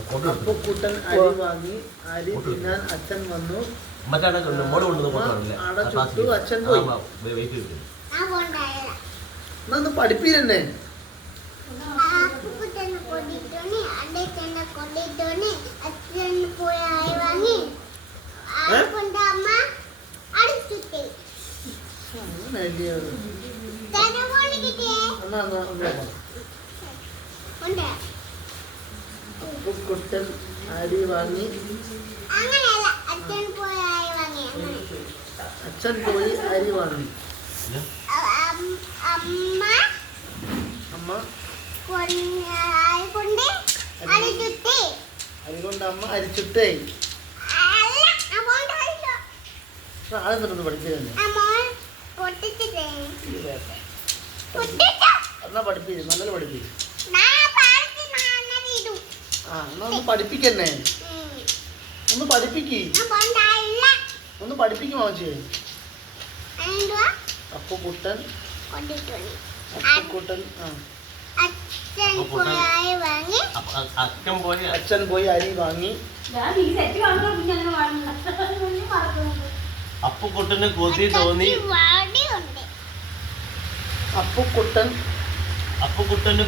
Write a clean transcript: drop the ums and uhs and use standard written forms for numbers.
അപ്പുക്കുട്ടൻ അരി വാങ്ങി അരി തിന്നാൻ അച്ഛൻ വന്നു. അടച്ചിട്ടു അച്ഛൻ പോയി. എന്നാ പഠിപ്പില്ലേ? അപ്പുക്കുട്ടൻ അരി വാങ്ങി അച്ഛൻ പോയി അരി വാങ്ങി. അമ്മ അരി കൊണ്ട് അമ്മ അരിച്ചുട്ടേ. ആളെന്തൊന്ന് പഠിപ്പിച്ചല്ലേ? എന്നാ പഠിപ്പിച്ചു, നല്ല പഠിപ്പിച്ചു. ആ എന്നാ ഒന്ന് പഠിപ്പിക്കന്നെ, ഒന്ന് പഠിപ്പിക്ക്, ഒന്ന് പഠിപ്പിക്കും മാമച്ചി. അപ്പുക്കുട്ടൻ അപ്പുക്കുട്ടൻ അച്ഛൻ പോയി അരി വാങ്ങി. അപ്പുക്കുട്ടന് കൊതി തോന്നി. അപ്പുക്കുട്ടന്